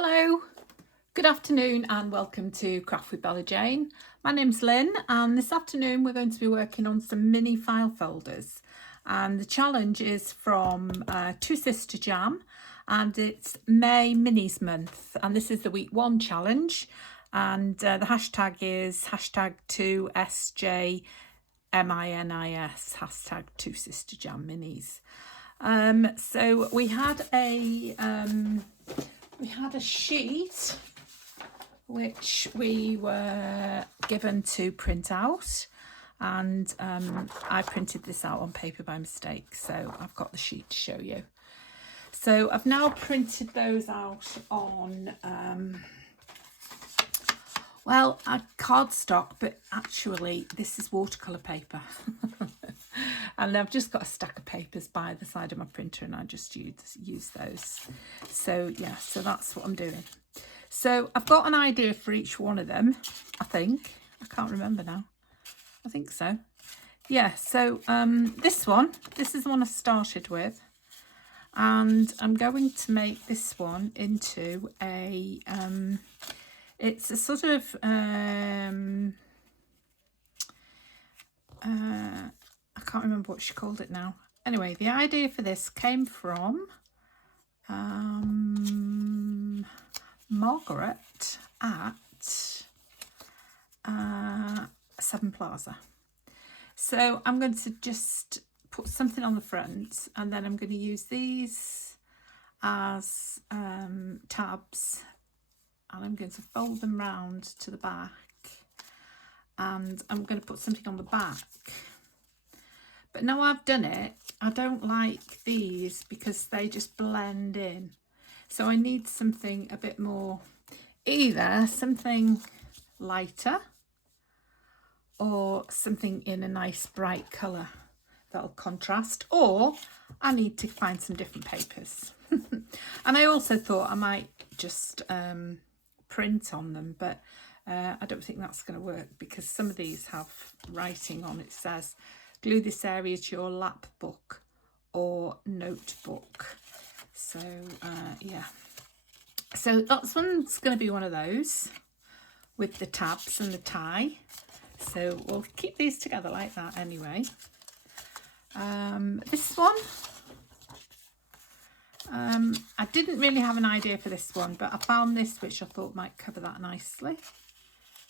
Hello, good afternoon and welcome to Craft with Bella Jane. My name's Lynn and this afternoon we're going to be working on some mini file folders, and the challenge is from Two Sister Jam and it's May Minis month, and this is the week 1 challenge, and the hashtag is hashtag 2SJMINIS, hashtag Two Sister Jam Minis. So we had a sheet which we were given to print out, and I printed this out on paper by mistake, so I've got the sheet to show you. So I've now printed those out on well, cardstock, but actually this is watercolour paper. And I've just got a stack of papers by the side of my printer and I just use those. So yeah, so that's what I'm doing. So I've got an idea for each one of them, I think. I can't remember now. I think so. Yeah, so this is the one I started with. And I'm going to make this one into a, it's a sort of, I can't remember what she called it now. Anyway, the idea for this came from Margaret at Seven Plaza. So I'm going to just put something on the front, and then I'm going to use these as tabs, and I'm going to fold them round to the back, and I'm going to put something on the back. But now I've done it, I don't like these because they just blend in. So I need something a bit more, either something lighter or something in a nice bright colour that'll contrast, or I need to find some different papers. And I also thought I might just print on them, but I don't think that's going to work because some of these have writing on it. Says glue this area to your lap book or notebook. So yeah, so that's one's going to be one of those with the tabs and the tie. So we'll keep these together like that anyway. This one, I didn't really have an idea for this one, but I found this which I thought might cover that nicely.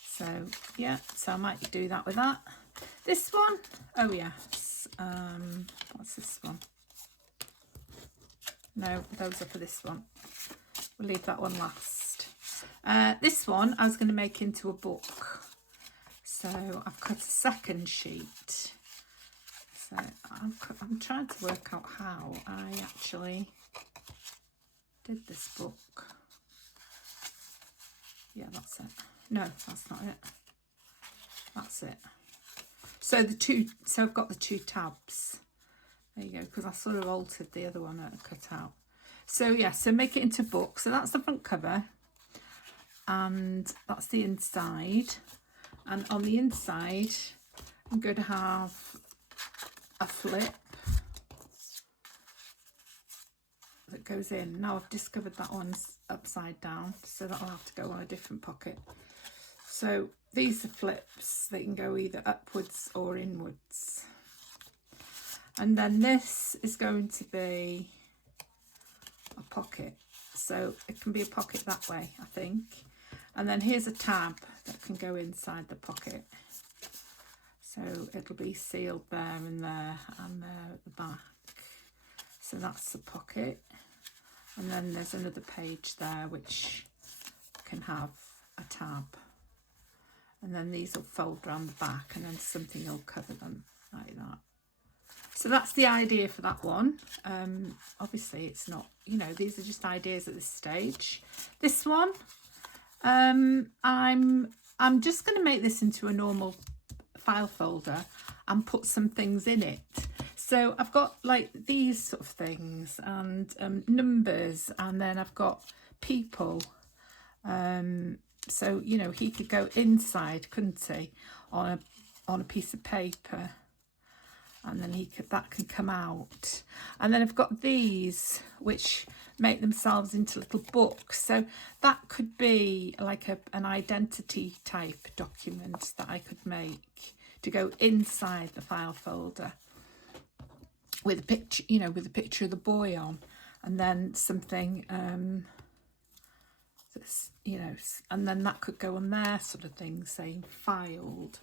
So yeah, so I might do that with that. This one, oh yes, what's this one? No, those are for this one. We'll leave that one last. This one I was going to make into a book. So I've cut a second sheet. So I'm trying to work out how I actually did this book. Yeah, that's it. No, that's not it. That's it. So I've got the 2 tabs. There you go, because I sort of altered the other one that I cut out. So yeah, so make it into a book. So that's the front cover, and that's the inside. And on the inside, I'm going to have a flip that goes in. Now I've discovered that one's upside down, so that'll have to go on a different pocket. So these are flips. They can go either upwards or inwards. And then this is going to be a pocket. So it can be a pocket that way, I think. And then here's a tab that can go inside the pocket. So it'll be sealed there and there and there at the back. So that's the pocket. And then there's another page there which can have a tab. And then these will fold around the back, and then something will cover them like that. So that's the idea for that one. Obviously it's not, you know, these are just ideas at this stage. This one, I'm just going to make this into a normal file folder and put some things in it. So I've got like these sort of things and numbers, and then I've got people. So, you know, he could go inside, couldn't he, on a piece of paper. and then that can come out. And then I've got these which make themselves into little books, so that could be like an identity type document that I could make to go inside the file folder with a picture, you know, with a picture of the boy on, and then something that's, you know, and then that could go on there, sort of thing, saying filed.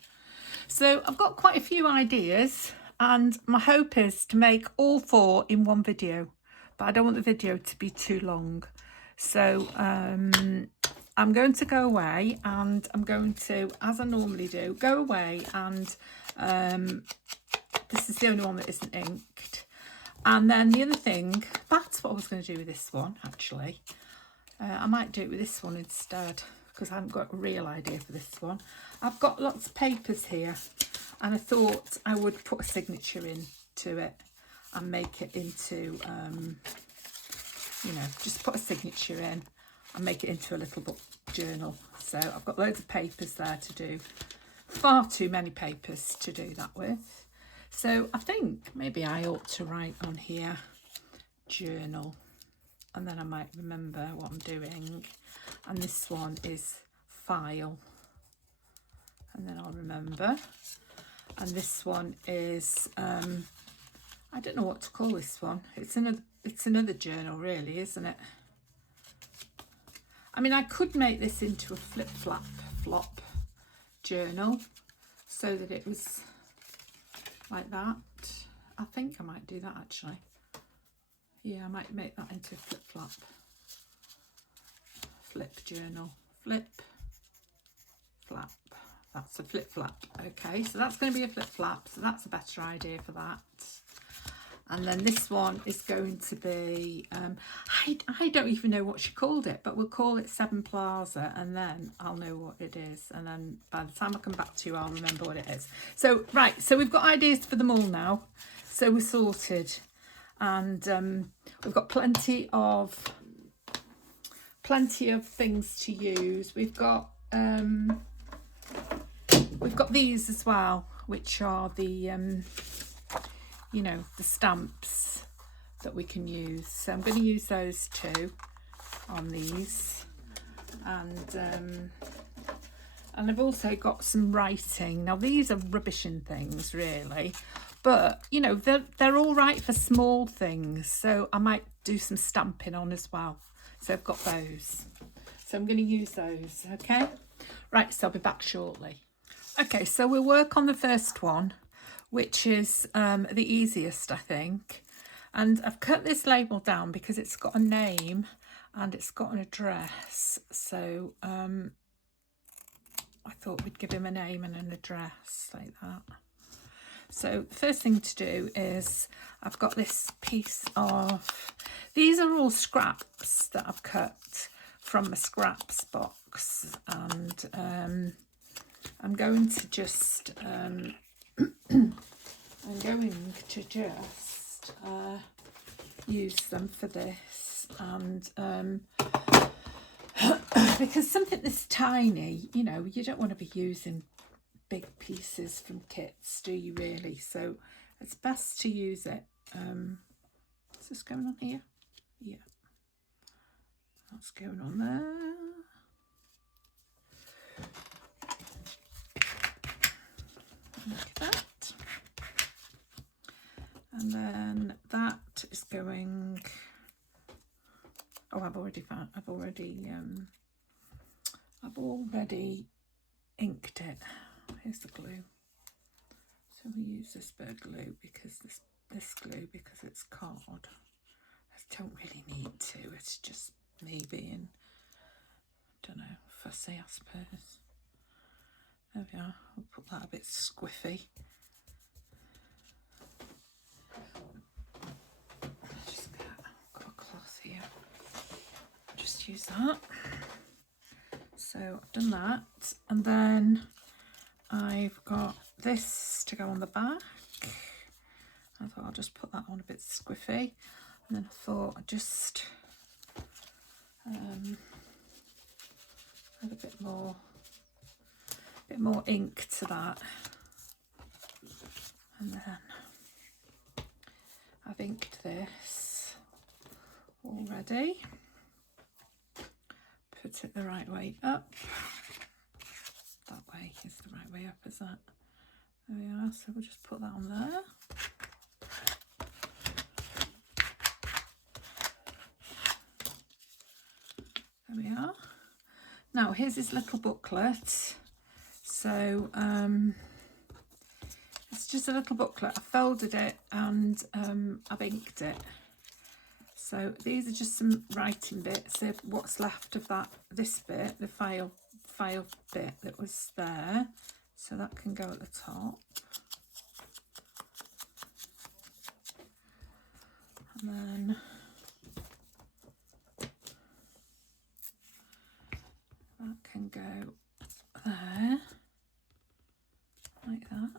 So I've got quite a few ideas, and my hope is to make all 4 in one video, but I don't want the video to be too long. So I'm going to go away, and I'm going to, as I normally do, go away, and this is the only one that isn't inked. And then the other thing, that's what I was going to do with this one, actually. I might do it with this one instead, because I haven't got a real idea for this one. I've got lots of papers here, and I thought I would put a signature into it and make it into, you know, just put a signature in and make it into a little book journal. So I've got loads of papers there to do. Far too many papers to do that with. So I think maybe I ought to write on here journal, and then I might remember what I'm doing. And this one is file, and then I'll remember. And this one is I don't know what to call this one. It's another journal, really, isn't it? I mean, I could make this into a flop journal so that it was like that. I think I might do that, actually. Yeah, I might make that into a flip journal. Flip flap. That's a flip flap. Okay, so that's going to be a flip flap. So that's a better idea for that. And then this one is going to be, I don't even know what she called it, but we'll call it Seven Plaza, and then I'll know what it is. And then by the time I come back to you, I'll remember what it is. So, right, so we've got ideas for them all now. So we're sorted. And we've got plenty of things to use. We've got these as well, which are the you know, the stamps that we can use. So I'm going to use those too on these. And I've also got some writing. Now these are rubbish and things, really, but you know, they're all right for small things. So I might do some stamping on as well. So I've got those. So I'm going to use those. Okay. Right. So I'll be back shortly. Okay. So we'll work on the first one, which is the easiest, I think. And I've cut this label down because it's got a name and it's got an address. So I thought we'd give him a name and an address like that. So the first thing to do is I've got this piece of, these are all scraps that I've cut from a scraps box, and I'm going to just use them for this, and because something this tiny, you know, you don't want to be using big pieces from kits, do you really? So it's best to use it. Is this going on here? Yeah, that's going on there. Like that. And then that is going, oh, I've already inked it. Here's the glue. So we use this bit of glue because this glue, because it's card. I don't really need to, it's just me being, I don't know, fussy, I suppose. There we are. We'll put that a bit squiffy. Got a cloth here. Just use that. So I've done that, and then I've got this to go on the back. I thought I'll just put that on a bit squiffy, and then I thought I'd just add a bit more ink to that, and then I've inked this already. Put it the right way up. That way is the right way up, is that? There we are, so we'll just put that on there. There we are. Now here's his little booklet. So it's just a little booklet. I folded it and I've inked it. So these are just some writing bits. They're what's left of this bit, the file bit that was there. So that can go at the top. And then that can go there, like that.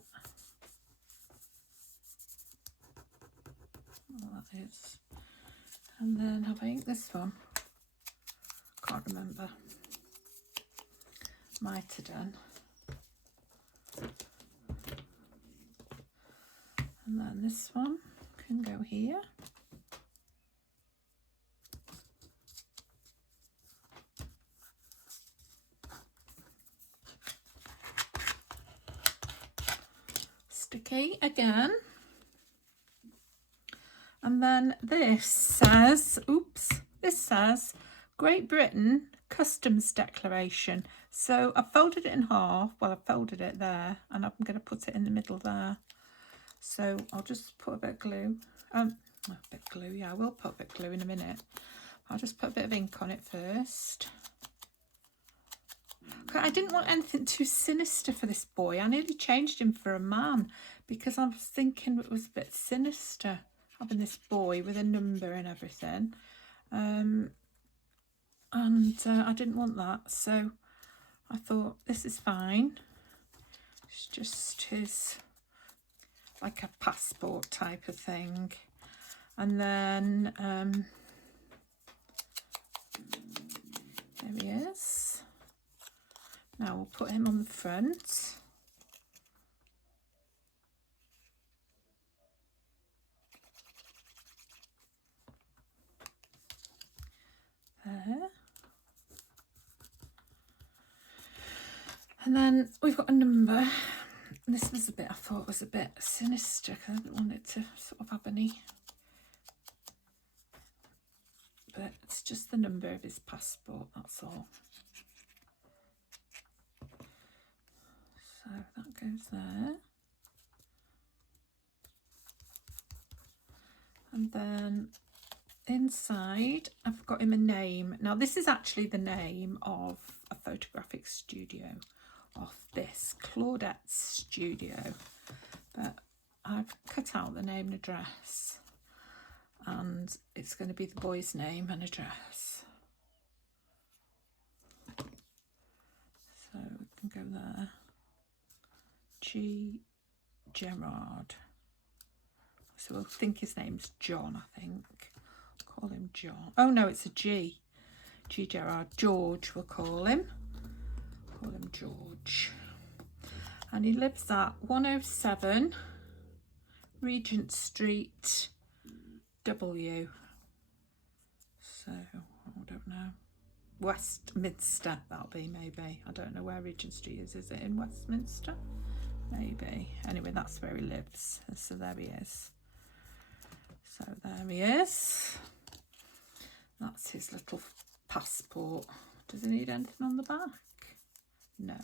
Oh, that is. And then have I inked this one? Can't remember. Might have done. And then this one can go here. Sticky again. And then this says, oops, this says Great Britain Customs Declaration. So I folded it in half. Well, I folded it there and I'm going to put it in the middle there. So I'll just put a bit of glue. A bit of glue, yeah, I will put a bit of glue in a minute. I'll just put a bit of ink on it first. Okay, I didn't want anything too sinister for this boy. I nearly changed him for a man because I was thinking it was a bit sinister having this boy with a number and everything. I didn't want that, so I thought this is fine. It's just his, like a passport type of thing. And then there he is. Now we'll put him on the front. There. And then we've got a number. This was a bit, I thought was a bit sinister because I didn't want it to sort of have any. But it's just the number of his passport, that's all. So that goes there. And then inside I've got him a name. Now this is actually the name of a photographic studio of this, Claudette's Studio, but I've cut out the name and address and it's going to be the boy's name and address. So we can go there. G. Gerard. So we'll think his name's John, I think. Call him John. Oh no, it's a G. G. Gerard. George, we'll call him. Call him George. And he lives at 107 Regent Street, W. So, I don't know. Westminster, that'll be maybe. I don't know where Regent Street is. Is it in Westminster? Maybe. Anyway, that's where he lives. So there he is. So there he is. That's his little passport. Does he need anything on the back? No.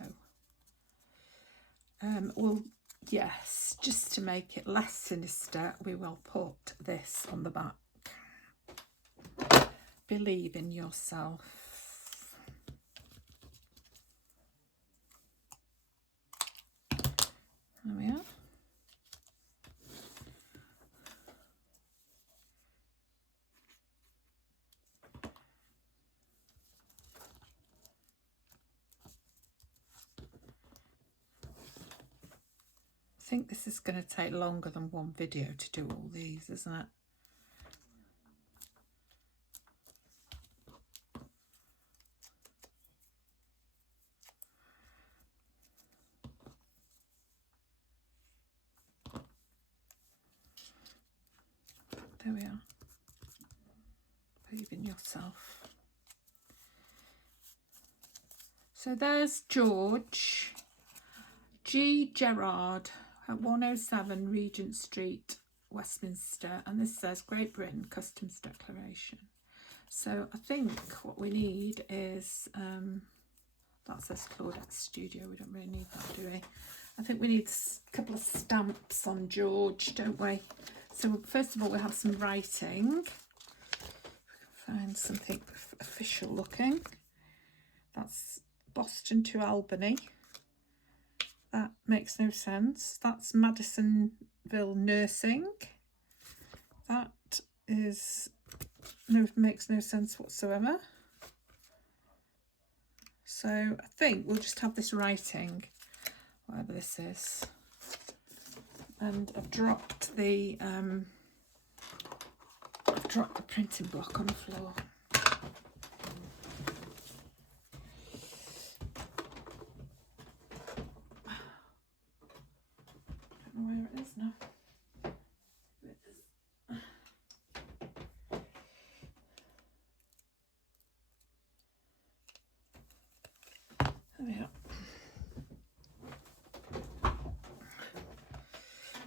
Well, yes, just to make it less sinister, we will put this on the back. Believe in yourself. There we are. I think this is going to take longer than one video to do all these, isn't it? There we are. Believe in yourself. So there's George G. Gerard at 107 Regent Street, Westminster, and this says Great Britain Customs Declaration. So I think what we need is, that says Claudette Studio, we don't really need that, do we? I think we need a couple of stamps on George, don't we? So first of all, we have some writing. If we can find something official looking. That's Boston to Albany. That makes no sense. That's Madisonville Nursing. That is makes no sense whatsoever. So I think we'll just have this writing, whatever this is. And I've dropped the printing block on the floor. Don't know where it is now. There we are.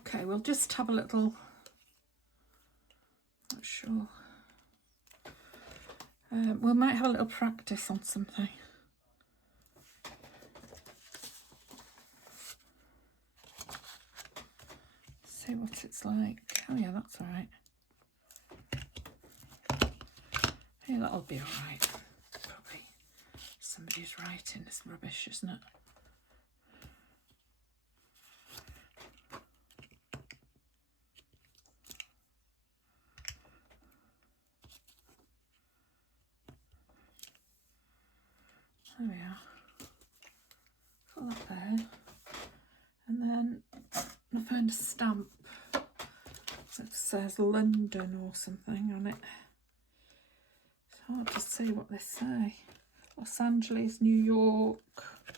Okay, we'll just have a little, not sure. We might have a little practice on something. See what it's like. Oh yeah, that's all right. Yeah, that'll be all right. Probably somebody's writing is rubbish, isn't it? There we are. Put that there. And then I found a stamp that says London or something on it. It's hard to see what they say. Los Angeles, New York.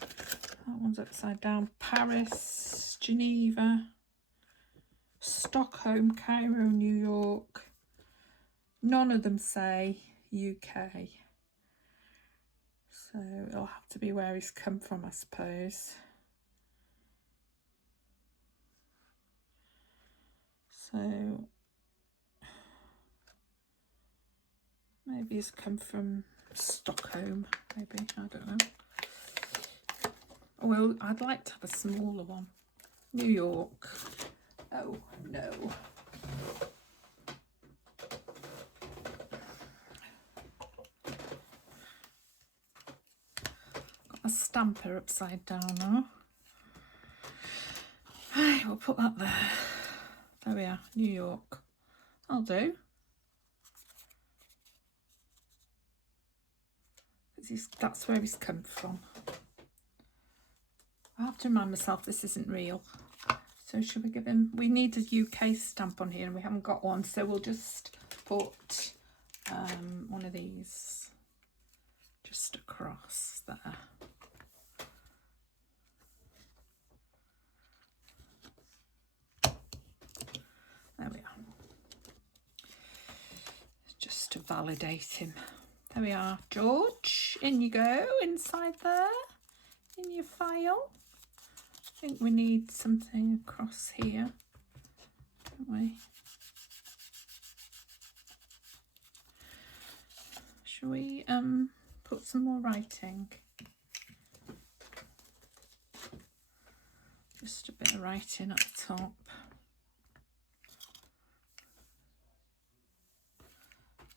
That one's upside down. Paris, Geneva, Stockholm, Cairo, New York. None of them say UK. So it'll have to be where he's come from, I suppose. So maybe he's come from Stockholm, maybe, I don't know. Well, I'd like to have a smaller one. New York. Oh no. Got a stamper upside down now. Right, we'll put that there. There we are, New York. I'll do. That's where he's come from. I have to remind myself this isn't real. So should we give him, we need a UK stamp on here and we haven't got one, so we'll just put one of these just across there. There we are. Just to validate him. There we are, George. In you go, inside there, in your file. I think we need something across here, don't we? Shall we put some more writing? Just a bit of writing at the top.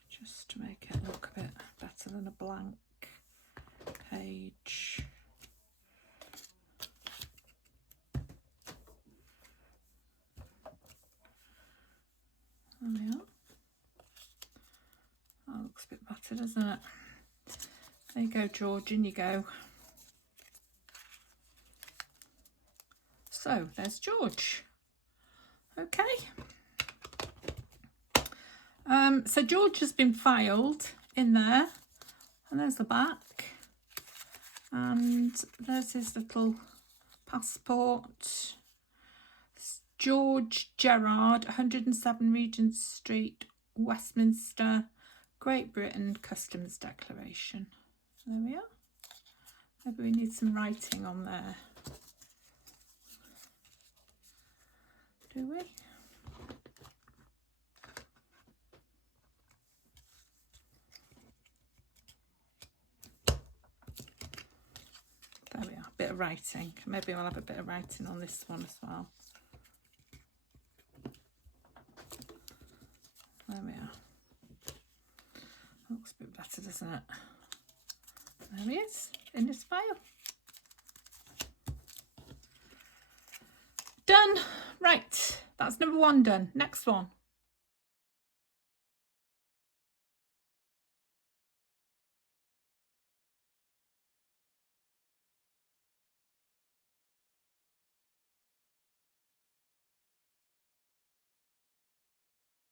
Just to make it look a bit better than a blank page. There we are. That looks a bit better, doesn't it? There you go, George, in you go. So there's George. Okay. So George has been filed in there, and there's the back, and there's his little passport. It's George Gerard, 107 Regent Street, Westminster, Great Britain Customs Declaration. There we are. Maybe we need some writing on there. Do we? There we are, a bit of writing. Maybe I'll have a bit of writing on this one as well. There we are. Looks a bit better, doesn't it? There he is, in his file. Done. Right, that's number 1 done. Next one.